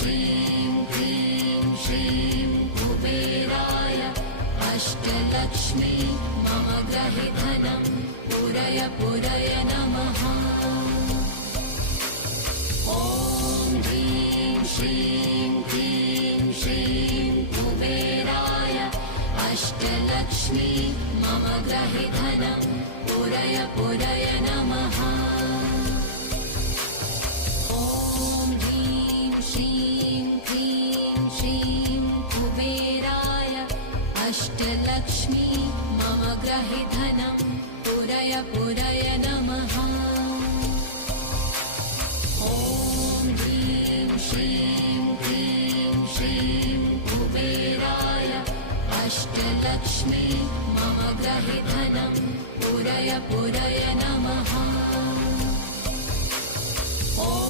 श्रीं ह्रीं श्रीं कुबेराय अष्टलक्ष्मी मम गृहे धनं पूरय पूरय नमः। ॐ ह्रीं श्रीं ह्रीं श्रीं कुबेराय अष्टलक्ष्मी मम गृहे धनं पूरय पूरय नमः। ॐ ह्रीं श्रीं ह्रीं श्रीं कुबेराय अष्टलक्ष्मी मम गृहे धनं पूरय पूरय नमः। ॐ ह्रीं श्रीं ह्रीं श्रीं कुबेराय अष्टलक्ष्मी मम गृहे धनं पूरय पूरय नमः।